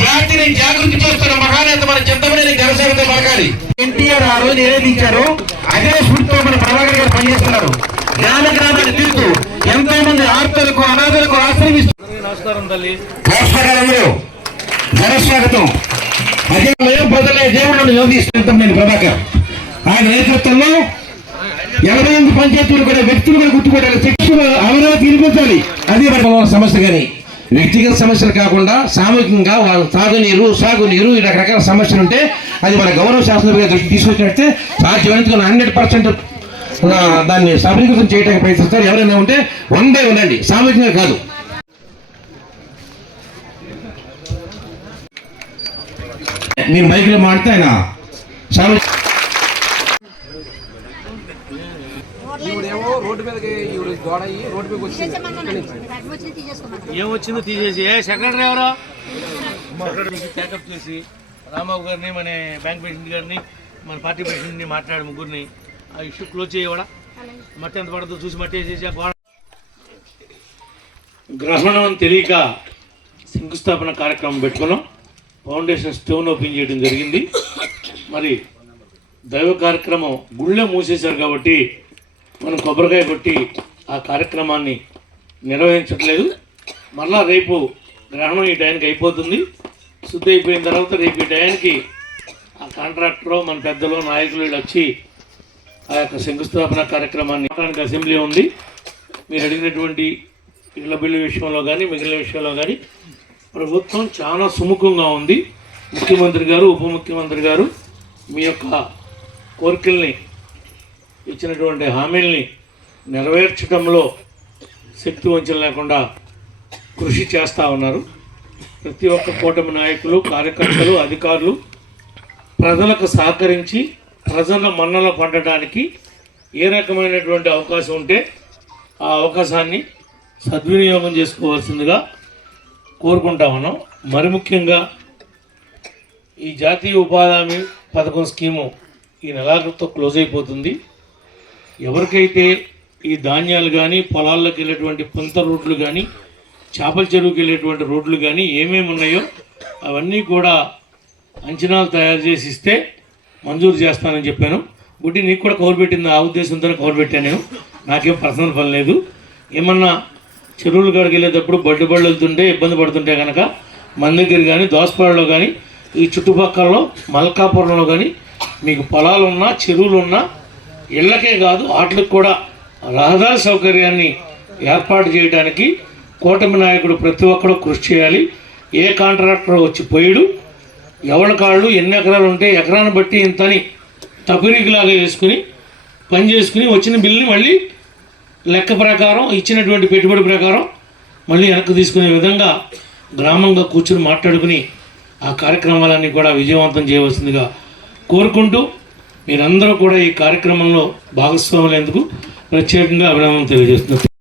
జాతిని జాగృతి చేస్తున్న మహానేత మన చింతమనేని జనసేనతో పలకాలి. ఎన్టీఆర్ ఆ రోజు నివేదించారు, అదే స్ఫూర్తితో మన ప్రభాకర్ గారు పనిచేస్తున్నారు. గ్రామ గ్రామాన్ని తిరుగుతూ ఎంతో మంది ఆర్తులకు అనాథులకు ఆశ్రమిస్తున్నారు. నమస్కారం తల్లి, జనస్వాగతం. అదే బదులే దేవుళ్ళను యోగిస్తున్న ప్రభాకర్ ఆయన నేతృత్వంలో 88 పంచాయతీలు కూడా వ్యక్తులు కూడా గుర్తుపట్టాలి. శిక్ష అమరావతి వినిపించాలి. అది మన సమస్య. కానీ వ్యక్తిగత సమస్యలు కాకుండా సామూహికంగా వాళ్ళ సాగునీరు ఈ రకరకాల సమస్యలు ఉంటే అది మన గౌరవ శాసనసభ్యుల దృష్టి తీసుకొచ్చినట్టే సాధ్యమైనందుకు 100% దాన్ని సఫలీకృతం చేయడానికి ప్రయత్నిస్తారు. ఎవరైనా ఉంటే వన్ బై ఉండండి, సామూహికంగా కాదు. మీరు మైకులో మాడితే ఆయన ఏమొచ్చిందో తీసేసి సెక్రటరీ ఎవరో ప్యాకప్ చేసి రాంబాబు గారిని, మన బ్యాంక్ ప్రెసిడెంట్ గారిని, మన పార్టీ ప్రెసిడెంట్ని మాట్లాడి ముగ్గురిని ఆ ఇష్యూ క్లోజ్ చేయవాడా. మట్టి ఎంత పడదో చూసి మట్టి వేసేసి గ్రహణం అని తెలియక శంకుస్థాపన కార్యక్రమం పెట్టుకున్నాం. ఫౌండేషన్ స్టోన్ ఓపెన్ చేయడం జరిగింది. మరి దైవ కార్యక్రమం గుళ్ళే మూసేశారు కాబట్టి మనం కొబ్బరికాయ కొట్టి ఆ కార్యక్రమాన్ని నిర్వహించట్లేదు. మళ్ళా రేపు గ్రహణం ఈ టైంకి అయిపోతుంది. శుద్ధి అయిపోయిన తర్వాత రేపు ఈ టైంకి ఆ కాంట్రాక్టరు, మన పెద్దలు, నాయకులు వచ్చి ఆ యొక్క శంకుస్థాపన కార్యక్రమాన్ని మాట్లాడడానికి అసెంబ్లీ ఉంది. మీరు అడిగినటువంటి ఇళ్ల బిల్లు విషయంలో కానీ మిగిలిన విషయంలో కానీ ప్రభుత్వం చాలా సుముఖంగా ఉంది. ముఖ్యమంత్రి గారు, ఉప ముఖ్యమంత్రి గారు మీ యొక్క కోరికల్ని, ఇచ్చినటువంటి హామీల్ని నెరవేర్చడంలో శక్తి వంచన లేకుండా కృషి చేస్తూ ఉన్నారు. ప్రతి ఒక్క కూటమి నాయకులు, కార్యకర్తలు, అధికారులు ప్రజలకు సహకరించి ప్రజల మన్నలు పొందడానికి ఏ రకమైనటువంటి అవకాశం ఉంటే ఆ అవకాశాన్ని సద్వినియోగం చేసుకోవాల్సిందిగా కోరుకుంటా ఉన్నాం. మరి ముఖ్యంగా ఈ జాతీయ ఉపాధి హామీ పథకం స్కీము ఈ నెలాఖరుతో క్లోజ్ అయిపోతుంది. ఎవరికైతే ఈ ధాన్యాలు కానీ, పొలాల్లోకి వెళ్ళేటువంటి పుంత రోడ్లు కానీ, చేపల చెరువుకి వెళ్ళేటువంటి రోడ్లు కానీ ఏమేమి ఉన్నాయో అవన్నీ కూడా అంచనాలు తయారు చేసి ఇస్తే మంజూరు చేస్తానని చెప్పాను. గుడ్డి నీకు కూడా కవర్ పెట్టింది, ఆ ఉద్దేశంతోనే కవర్ పెట్టాను నేను. నాకేం పర్సనల్ పని లేదు. ఏమన్నా చెరువులు కాడికి వెళ్ళేటప్పుడు బళ్ళు వెళ్తుంటే ఇబ్బంది పడుతుంటే కనుక మన దగ్గర కానీ, దోసపాడులో కానీ, ఈ చుట్టుపక్కలలో మల్కాపురంలో కానీ మీకు పొలాలు ఉన్నా, చెరువులు ఉన్నా, ఇళ్ళకే కాదు వాటికి కూడా రహదారి సౌకర్యాన్ని ఏర్పాటు చేయడానికి కూటమి నాయకుడు ప్రతి ఒక్కరు కృషి చేయాలి. ఏ కాంట్రాక్టర్ వచ్చి పోయిడు, ఎవరి కాళ్ళు ఎన్ని ఎకరాలు ఉంటే ఎకరాన్ని బట్టి ఇంతని తపిరీకిలాగా వేసుకుని పని చేసుకుని వచ్చిన బిల్లుని మళ్ళీ లెక్క ప్రకారం, ఇచ్చినటువంటి పెట్టుబడి ప్రకారం మళ్ళీ వెనక్కి తీసుకునే విధంగా గ్రామంగా కూర్చుని మాట్లాడుకుని ఆ కార్యక్రమాలన్నీ కూడా విజయవంతం చేయవలసిందిగా కోరుకుంటూ మీరందరూ కూడా ఈ కార్యక్రమంలో భాగస్వాములందుకు ప్రత్యేకంగా అభినందనలు తెలియజేస్తున్నారు.